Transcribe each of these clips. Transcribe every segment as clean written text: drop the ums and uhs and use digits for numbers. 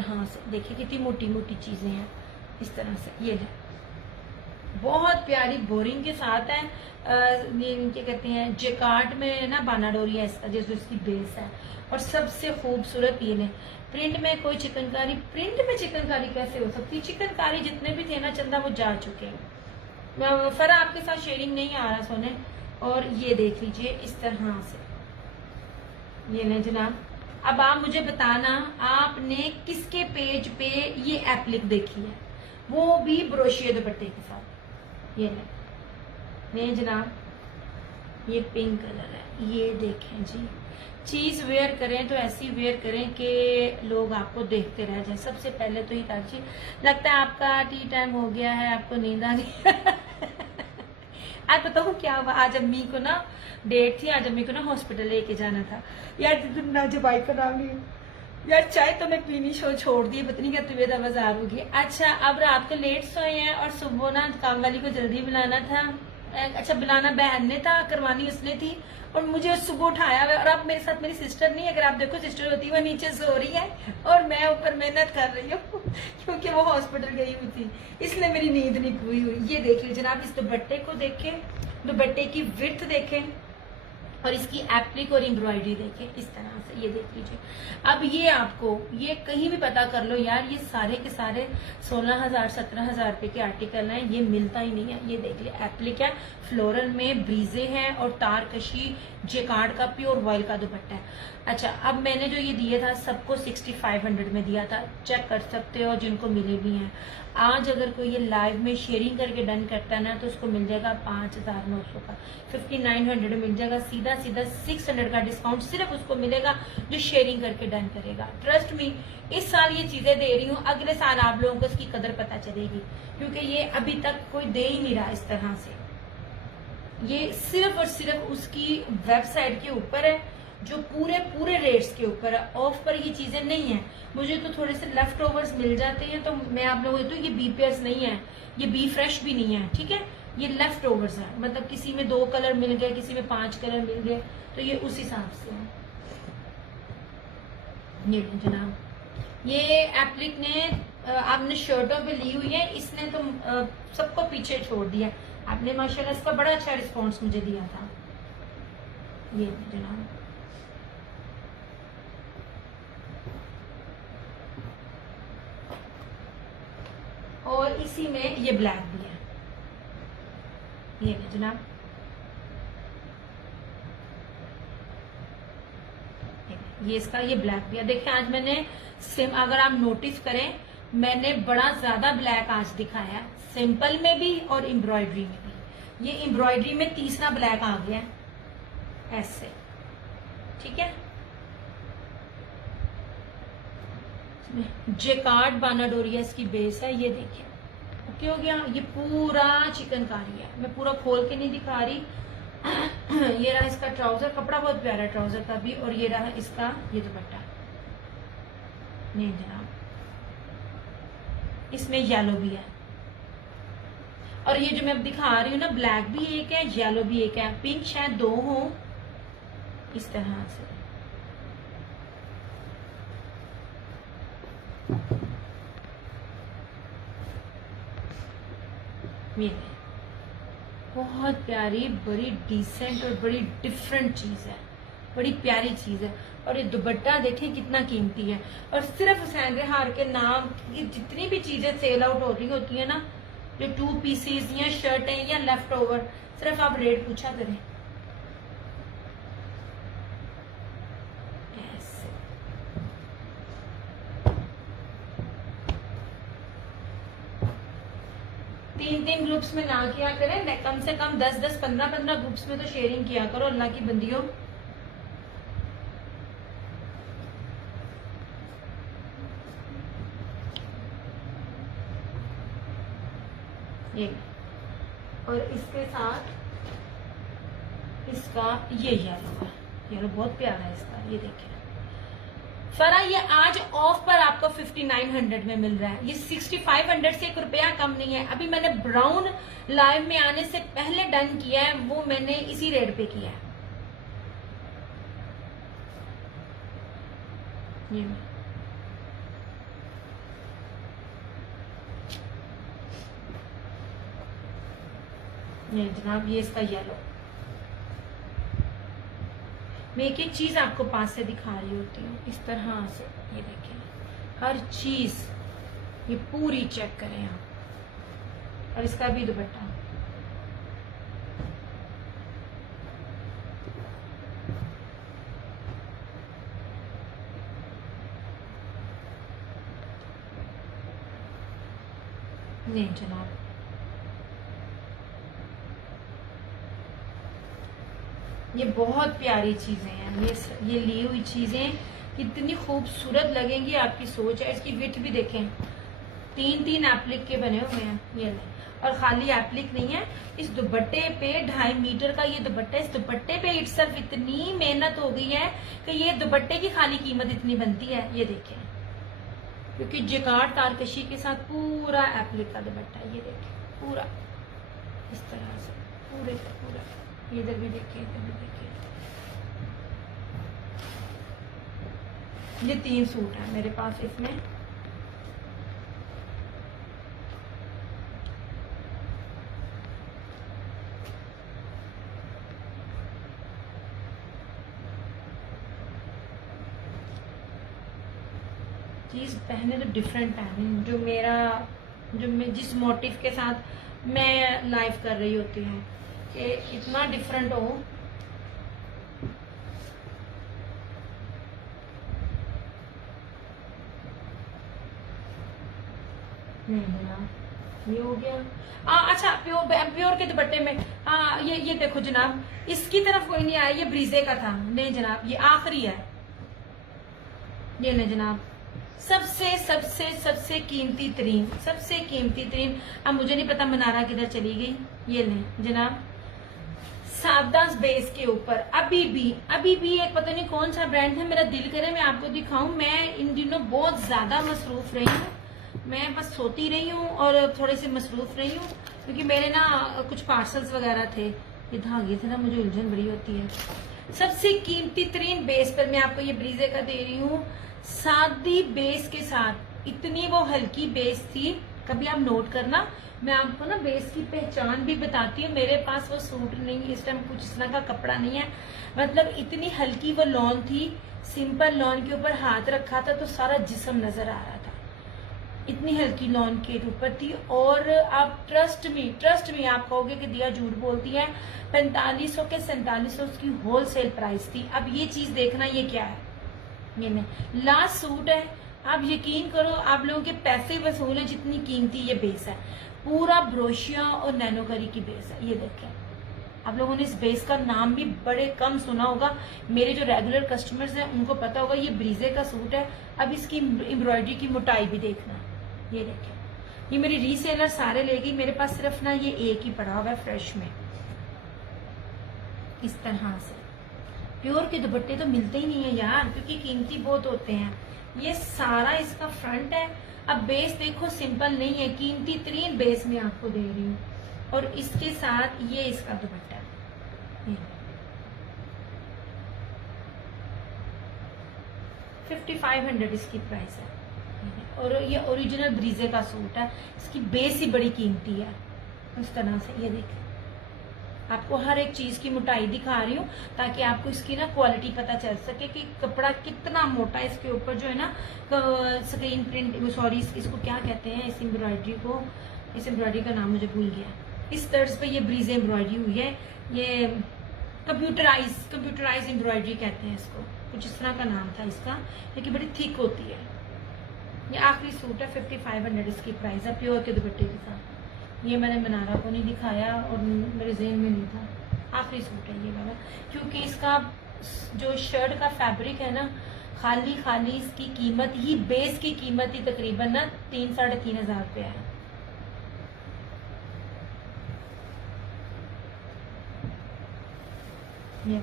तरह से देखिए कितनी मोटी मोटी चीजें हैं इस तरह से। ये है बहुत प्यारी बोरिंग के साथ है। ये क्या कहते हैं, जेकार्ड में ना बानाडोरी है इसका, जैसे इसकी बेस है। और सबसे खूबसूरत ये ने प्रिंट में कोई चिकनकारी, प्रिंट में चिकनकारी कैसे हो सकती? चिकनकारी जितने भी थे ना चंदा वो जा चुके हैं। फरा आपके साथ शेयरिंग नहीं आ रहा सोने। और ये देख लीजिए इस तरह से, ये ले जनाब। अब आप मुझे बताना आपने किसके पेज पे ये एप्लिक देखी है, वो भी ब्रोशिया दुपट्टे के साथ। ये ले जनाब, ये पिंक कलर है। ये देखें जी, चीज वेयर करें तो ऐसी वेयर करें कि लोग आपको देखते रह जाए। सबसे पहले तो हिताची, लगता है आपका टी टाइम हो गया है, आपको नींद आ गई। आज बताऊँ क्या हुआ, आज अम्मी को ना डेट थी, आज अम्मी को ना हॉस्पिटल लेके जाना था यार। ना जो बाइक का नाम नहीं यार, चाय तो मैं पीनी छोड़ दी, पता नहीं क्या तबीयत आवाजार होगी। अच्छा अब रात को लेट सोए हैं और सुबह ना काम वाली को जल्दी बुलाना था। अच्छा बुलाना बहन ने था, करवानी उसने थी, और मुझे सुबह उठाया हुआ। और अब मेरे साथ मेरी सिस्टर नहीं है, अगर आप देखो सिस्टर होती वो नीचे सो रही है और मैं ऊपर मेहनत कर रही हूँ क्योंकि वो हॉस्पिटल गई हुई थी, इसलिए मेरी नींद नहीं पूरी हुई। ये देख लीजिए जनाब, इस दुपट्टे को देखें, दुपट्टे की विड्थ देखें और इसकी एप्लिक और एम्ब्रॉयडरी देखें इस तरह से। ये देख लीजिए। अब ये आपको ये कहीं भी पता कर लो यार, ये सारे के सारे 16,000 17,000 रुपए के आर्टिकल हैं, ये मिलता ही नहीं है। ये देख लिया, एप्लिक है, फ्लोरल में ब्रीजे हैं और तारकशी जेकार्ड का प्योर वॉयल का दुपट्टा है। अच्छा अब मैंने जो ये दिया था सबको 6500 में दिया था, चेक कर सकते हो जिनको मिले भी हैं। आज अगर कोई ये लाइव में शेयरिंग करके डन करता है ना तो उसको मिल जाएगा 5,900 का, 5900 मिल जाएगा। सीधा सीधा 600 का डिस्काउंट सिर्फ उसको मिलेगा जो शेयरिंग करके डन करेगा। ट्रस्ट मी, इस साल ये चीजें दे रही हूँ, अगले साल आप लोगों को इसकी कदर पता चलेगी, क्योंकि ये अभी तक कोई दे ही नहीं रहा इस तरह से। ये सिर्फ और सिर्फ उसकी वेबसाइट के ऊपर है, जो पूरे रेट्स के ऊपर है। ऑफ पर ये चीजें नहीं है। मुझे तो थोड़े से लेफ्ट ओवर्स मिल जाते हैं तो मैं आप लोगों को, तो ये बी पेयर्स नहीं है, ये बी फ्रेश भी नहीं है, ठीक है, ये लेफ्ट ओवर्स है। मतलब किसी में 2 कलर मिल गए, किसी में 5 कलर मिल गए, तो ये उस हिसाब से है। ये जनाब, ये एप्लिक ने आपने शर्टों पे ली हुई है, इसने तो सबको पीछे छोड़ दिया। आपने माशाल्लाह इसका बड़ा अच्छा रिस्पॉन्स मुझे दिया था। ये जनाब, और इसी में ये ब्लैक भी है। ये जनाब, ये इसका ये ब्लैक भी है। देखिए आज मैंने सेम, अगर आप नोटिस करें, मैंने बड़ा ज्यादा ब्लैक आज दिखाया, सिंपल में भी और एम्ब्रॉयडरी में भी। ये एम्ब्रॉयडरी में तीसरा ब्लैक आ गया ऐसे, ठीक है। जेकार्ड बानाडोरिया इसकी बेस है। ये देखिए ओके हो गया। ये पूरा चिकनकारी है, मैं पूरा खोल के नहीं दिखा रही। ये रहा इसका ट्राउजर, कपड़ा बहुत प्यारा है ट्राउजर का भी, और ये रहा इसका ये दुपट्टा। नहीं जनाब, इसमें येलो भी है, और ये जो मैं अब दिखा रही हूँ ना, ब्लैक भी एक है, येलो भी एक है, पिंक शायद 2 हो इस तरह से। ये बहुत प्यारी, बड़ी डिसेंट और बड़ी डिफरेंट चीज है, बड़ी प्यारी चीज है। और ये दुपट्टा देखें कितना कीमती है। और सिर्फ हुसैन रेहान के नाम की जितनी भी चीजें सेल आउट हो रही होती है ना, जो 2 पीसीज या शर्टें या लेफ्ट ओवर, सिर्फ आप रेट पूछा करें। तीन ग्रुप्स में ना किया करें, कम से कम 10-10 15-15 ग्रुप्स में तो शेयरिंग किया करो अल्लाह की बंदियों। ये और इसके साथ इसका ये येलो है, येलो बहुत प्यारा है इसका। ये देखिए फरा, ये आज ऑफ पर आपको 5900 में मिल रहा है। ये 6500 से 1 रुपया कम नहीं है। अभी मैंने ब्राउन लाइव में आने से पहले डन किया है, वो मैंने इसी रेट पे किया है। ये ये जनाब, ये इसका येलो। मैं एक एक चीज आपको पास से दिखा रही होती हूँ इस तरह से। ये देखिए हर चीज, ये पूरी चेक करें आप। और इसका भी दुपट्टा, नहीं जनाब, ये बहुत प्यारी चीजें हैं। ये ली हुई चीजें कितनी खूबसूरत लगेंगी, आपकी सोच है। इसकी विड्थ भी देखें, 3-3 एप्लिक के बने हुए हैं ये। और खाली एप्लिक नहीं है, इस दुपट्टे पे 2.5 मीटर का ये दुपट्टा। इस दुपट्टे पे इटसेल्फ इतनी मेहनत हो गई है कि ये दुपट्टे की खाली कीमत इतनी बनती है। ये देखें, क्योंकि जिकार्ड तारकशी के साथ पूरा एप्लिक का दुपट्टा है। ये देखें पूरा इस तरह से, पूरे का पूरा। इधर भी देखिए, इधर भी देखिए। ये 3 सूट है मेरे पास इसमें। चीज पहने तो डिफरेंट पहने, जो मैं जिस मोटिव के साथ मैं लाइव कर रही होती हूँ, कि इतना डिफरेंट हो। नहीं जनाब, ये हो गया। अच्छा, प्योर के दुपट्टे में ये देखो जनाब, इसकी तरफ कोई नहीं आया, ये ब्रीजे का था। नहीं जनाब, ये आखिरी है। ये नहीं जनाब, सबसे सबसे सबसे कीमती तरीन। अब मुझे नहीं पता मनारा किधर चली गई। ये नहीं जनाब, सादा बेस के ऊपर अभी भी एक पता नहीं कौन सा ब्रांड है, मेरा दिल करे मैं आपको दिखाऊं। मैं इन दिनों बहुत ज्यादा मसरूफ रही हूँ। मैं बस सोती रही हूँ और थोड़े से मसरूफ रही हूँ, क्योंकि मेरे ना कुछ पार्सल्स वगैरह थे। ये धागे से ना मुझे उलझन बड़ी होती है। सबसे कीमती तरीन बेस पर मैं आपको ये ब्रीजे का दे रही हूँ, सादी बेस के साथ। इतनी वो हल्की बेस थी, कभी आप नोट करना, मैं आपको ना बेस की पहचान भी बताती हूँ। मेरे पास वो सूट नहीं, इस टाइम कुछ इस तरह का कपड़ा नहीं है। मतलब इतनी हल्की वो लॉन थी, सिंपल लॉन के ऊपर हाथ रखा था तो सारा जिस्म नजर आ रहा था। इतनी हल्की लॉन के ऊपर थी। और आप ट्रस्ट मी आप कहोगे कि दिया झूठ बोलती है। 4500 के 4700 की होलसेल प्राइस थी। अब ये चीज देखना, ये क्या है, ये नहीं लास्ट सूट है। आप यकीन करो, आप लोगों के पैसे वसूल है जितनी कीमती ये बेस है। पूरा ब्रोशिया और नैनोकरी की बेस है। ये देखें, आप लोगों ने इस बेस का नाम भी बड़े कम सुना होगा। मेरे जो रेगुलर कस्टमर्स हैं उनको पता होगा ये ब्रीजे का सूट है। अब इसकी एम्ब्रॉयडरी की मोटाई भी देखना। ये देखें, ये मेरी रीसेलर सारे ले गई, मेरे पास सिर्फ ना ये एक ही पड़ा हुआ है फ्रेश में। इस तरह से प्योर के दुपट्टे तो मिलते ही नहीं है यार, क्योंकि कीमती बहुत होते हैं। ये सारा इसका फ्रंट है। अब बेस देखो, सिंपल नहीं है, कीमती तरीन बेस में आपको दे रही हूँ। और इसके साथ ये इसका दुपट्टा है। 5500 इसकी प्राइस है। और ये ओरिजिनल ब्रीजे का सूट है, इसकी बेस ही बड़ी कीमती है। इस तरह से ये देखिए, आपको हर एक चीज की मोटाई दिखा रही हूँ ताकि आपको इसकी ना क्वालिटी पता चल सके कि कपड़ा कितना मोटा है। इसके ऊपर जो है ना स्क्रीन प्रिंट, सॉरी इसको क्या कहते हैं, इस एम्ब्रॉयडरी को, इस एम्ब्रॉयडरी का नाम मुझे भूल गया। इस तर्ज पे ये ब्रीजे एम्ब्रॉयडरी हुई है। ये कंप्यूटराइज एम्ब्रॉयडरी कहते हैं इसको, कुछ इस तरह का नाम था इसका, लेकिन बड़ी थिक होती है। ये आखिरी सूट है, 5500 इसकी प्राइस है, प्योर के दुपट्टे के साथ। ये मैंने मनारा को नहीं दिखाया और मेरे ज़हन में नहीं था। आखिरी सूट है ये वाला, क्योंकि इसका जो शर्ट का फैब्रिक है ना, खाली इसकी कीमत ही, बेस की कीमत ही तकरीबन ना 3-3.5 रुपया है। ये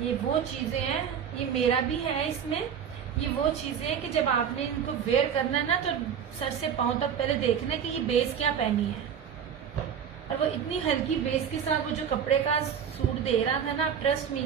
ये वो चीजें हैं, ये मेरा भी है इसमें। ये वो चीजें हैं कि जब आपने इनको वेयर करना है ना, तो सर से पांव तक पहले देखना कि ये बेस क्या पहनी है। और वो इतनी हल्की बेस के साथ वो जो कपड़े का सूट दे रहा था ना, ट्रस्ट मी,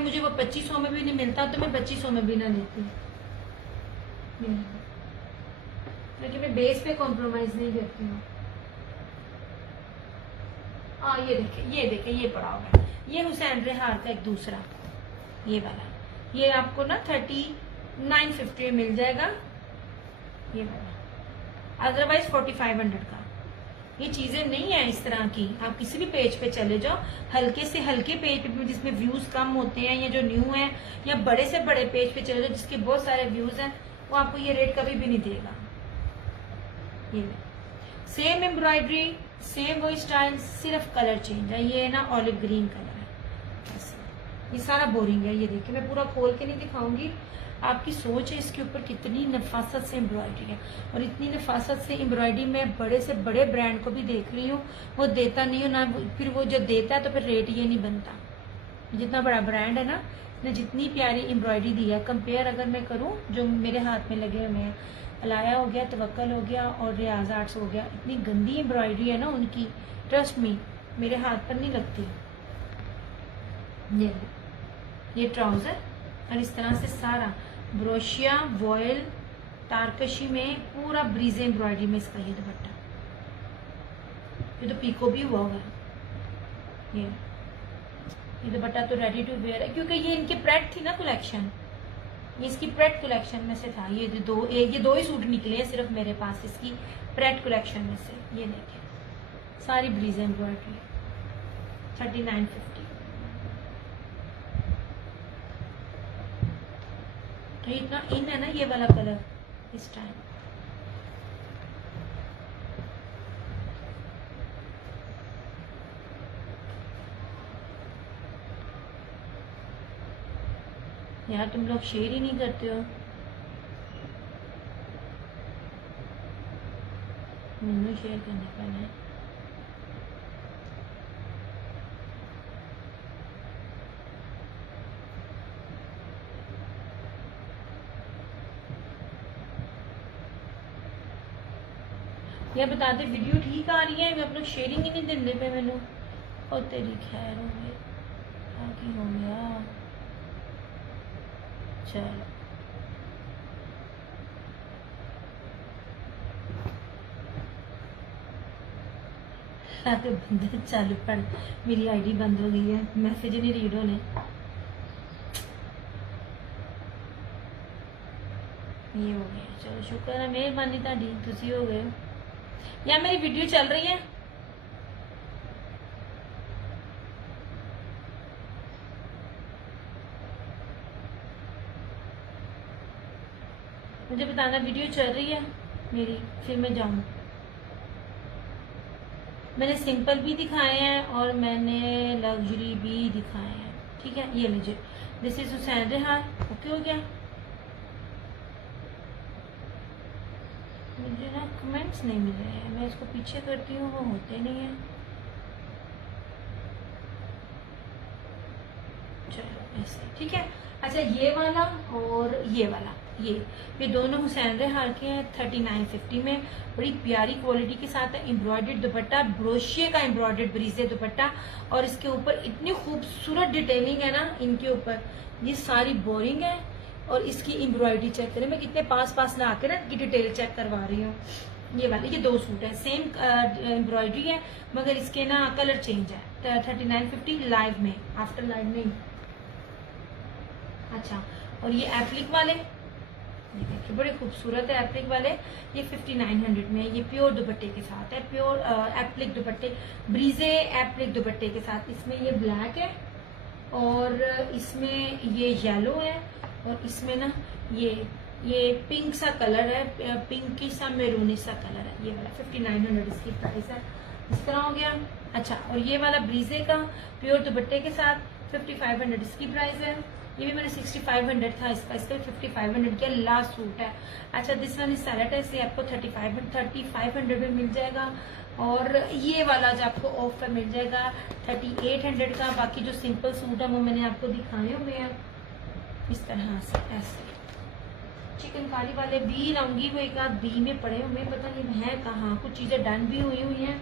मुझे वो 2500 में भी नहीं मिलता तो मैं 2500 में भी ना लेती। क्योंकि मैं बेस पे कॉम्प्रोमाइज नहीं करती हूँ। हाँ ये देखे ये पड़ा हुआ है, ये हुसैन रेहार का एक दूसरा ये वाला, ये आपको ना 3950 में मिल जाएगा ये वाला, अदरवाइज 4500 का। ये चीजें नहीं है इस तरह की, आप किसी भी पेज पे चले जाओ, हल्के से हल्के पेज पे जिसमें व्यूज कम होते हैं या जो न्यू है, या बड़े से बड़े पेज पे चले जाओ जिसके बहुत सारे व्यूज हैं, वो आपको ये रेट कभी भी नहीं देगा। ये सेम एम्ब्रॉयडरी, सेम वही स्टाइल, सिर्फ कलर चेंज है। ये ना ऑलिव ग्रीन कलर है ऐसे। ये सारा बोरिंग है, ये देखिए मैं पूरा खोल के नहीं दिखाऊंगी, आपकी सोच है इसके ऊपर कितनी नफासत से एम्ब्रॉयडरी है। और इतनी नफासत से एम्ब्रॉयडरी मैं बड़े से बड़े ब्रांड को भी देख रही हूँ, वो देता नहीं हो ना, फिर वो जो देता है तो फिर रेट ये नहीं बनता। जितना बड़ा ब्रांड है ना, ने जितनी प्यारी एम्ब्रॉयडरी दी है, कंपेयर अगर मैं करूँ जो मेरे हाथ में लगे हुए हैं, अलाया हो गया, तवक्कल हो गया और रियाज आर्ट्स हो गया, इतनी गंदी एम्ब्रॉयडरी है ना उनकी, ट्रस्ट मी मेरे हाथ पर नहीं लगती। ये ट्राउजर और इस तरह से सारा ब्रोशिया वॉयल तारकशी में पूरा ब्रीजे एम्ब्रॉयडरी में इसका ये दुपट्टा, ये तो पीको भी हुआ होगा। ये दुपट्टा तो रेडी टू वेयर है, क्योंकि ये इनके प्रेट थी ना कलेक्शन, ये इसकी प्रेट कलेक्शन में से था। ये दो ही सूट निकले हैं सिर्फ मेरे पास इसकी प्रेट कलेक्शन में से। ये देखिए सारी ब्रीज एम्ब्रॉयडरी 3950। तो इतना इन है ना ये वाला कलर इस टाइम। यार तुम लोग शेयर ही नहीं करते हो, मैंने शेयर करने का है। यह बताते वीडियो ठीक आ रही है, मैं आप लोग शेयरिंग ही नहीं देने पे मैनू। और तेरी खैर हो गई, आगे हो गया। चलो बंद चालू पड़, मेरी आईडी बंद हो गई है, मैसेज नहीं रीड होने। ये हो गया, चलो शुक्र है, मेहरबानी ताड़ी, तुसी हो गए। या मेरी वीडियो चल रही है? मुझे बताना वीडियो चल रही है मेरी, फिर मैं जाऊं। मैंने सिंपल भी दिखाए हैं और मैंने लग्जरी भी दिखाए हैं, ठीक है। ये लीजिए, दिस इज हुसैन रेहार। ओके हो गया। मुझे ना कमेंट्स नहीं मिल रहे हैं, मैं इसको पीछे करती हूँ, वो होते नहीं है। चलो ऐसे ठीक है। अच्छा ये वाला और ये वाला, ये दोनों हुसैन रेहार के हैं 3950 में, बड़ी प्यारी क्वालिटी के साथ है। एम्ब्रॉयडर्ड दुपट्टा, ब्रोशिये का एम्ब्रॉयडर्ड ब्रीजे दुपट्टा, और इसके ऊपर इतनी खूबसूरत डिटेलिंग है ना इनके ऊपर। ये सारी बोरिंग है और इसकी एम्ब्रॉयडरी चेक करें, मैं कितने पास ला के ना इनकी डिटेल चेक करवा रही हूँ। ये वाले, ये दो सूट है, सेम एम्ब्रॉयडरी है, मगर इसके ना कलर चेंज है। 3950 लाइव में, आफ्टर लाइव नहीं। अच्छा, और ये एप्लिक वाले, ये देखिए बड़े खूबसूरत है एप्लिक वाले। ये 5900 में, ये प्योर दुपट्टे के साथ है, प्योर एप्लिक दुपट्टे, ब्रीजे एप्लिक दुपट्टे के साथ। इसमें ये ब्लैक है और इसमें ये येलो है और इसमें ना ये पिंक सा कलर है, पिंक सा मेरूनी सा कलर है। ये वाला 5900 इसकी प्राइस है। इस तरह हो गया। अच्छा, और ये वाला ब्रीजे का प्योर दुपट्टे के साथ 5500 इसकी प्राइस है। ये भी मैंने 6500 था इसका 5500 का लास्ट सूट है। अच्छा, दिस वन इज सैलेट है, इसे आपको 3500 में मिल जाएगा। और ये वाला जो आपको ऑफ पर मिल जाएगा 3800 का। बाकी जो सिंपल सूट है वो मैंने आपको दिखाए हुए हैं इस तरह से, ऐसे। चिकनकारी वाले भी लाऊंगी, वो एक आध बी में पड़े हुए, पता नहीं है कहाँ। कुछ चीजें डन भी हुई हैं,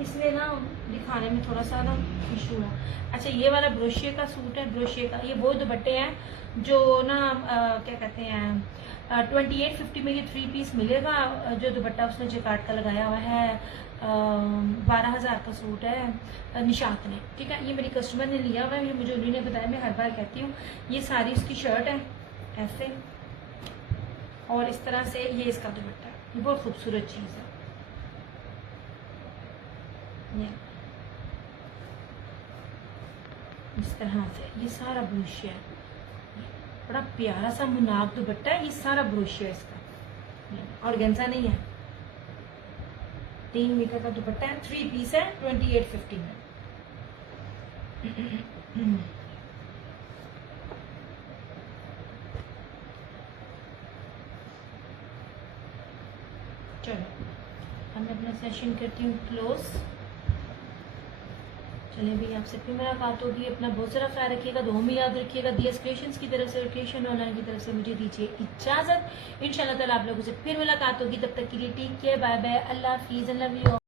इसलिए ना दिखाने में थोड़ा सा ना इशू है। अच्छा, ये वाला ब्रोशिये का सूट है, ब्रोशिये का। ये वो दुपट्टे हैं जो ना क्या कहते हैं 2850 में ये 3 पीस मिलेगा। जो दुपट्टा उसने जैकार्ड का लगाया हुआ है 12,000 का सूट है निशात ने, ठीक है। ये मेरी कस्टमर ने लिया हुआ है, ये मुझे उन्हीं ने बताया, मैं हर बार कहती हूँ। ये सारी इसकी शर्ट है ऐसे, और इस तरह से ये इसका दुपट्टा है। ये बहुत खूबसूरत चीज़ है। ये इस तरह से ये सारा ब्रोशिया है, बड़ा प्यारा सा मुनाब दुपट्टा है। ये सारा ब्रोशिया है इसका, और गेंजा नहीं है। 3 मीटर का दुपट्टा है, 3 पीस है, 2850 में। चलो अब मैं अपना सेशन करती हूँ क्लोज। चलिए भी आपसे फिर मुलाकात होगी। अपना बहुत सारा ख्याल रखिएगा, दुआ में याद रखिएगा। दियस क्रिएशंस की तरफ से और क्रिएशन ऑनलाइन की तरफ से मुझे दीजिए इजाजत। इंशाल्लाह ताला आप लोगों से फिर मुलाकात होगी। तब तक के लिए टेक केयर, बाय बाय, अल्लाह हाफिज़, आई लव यू।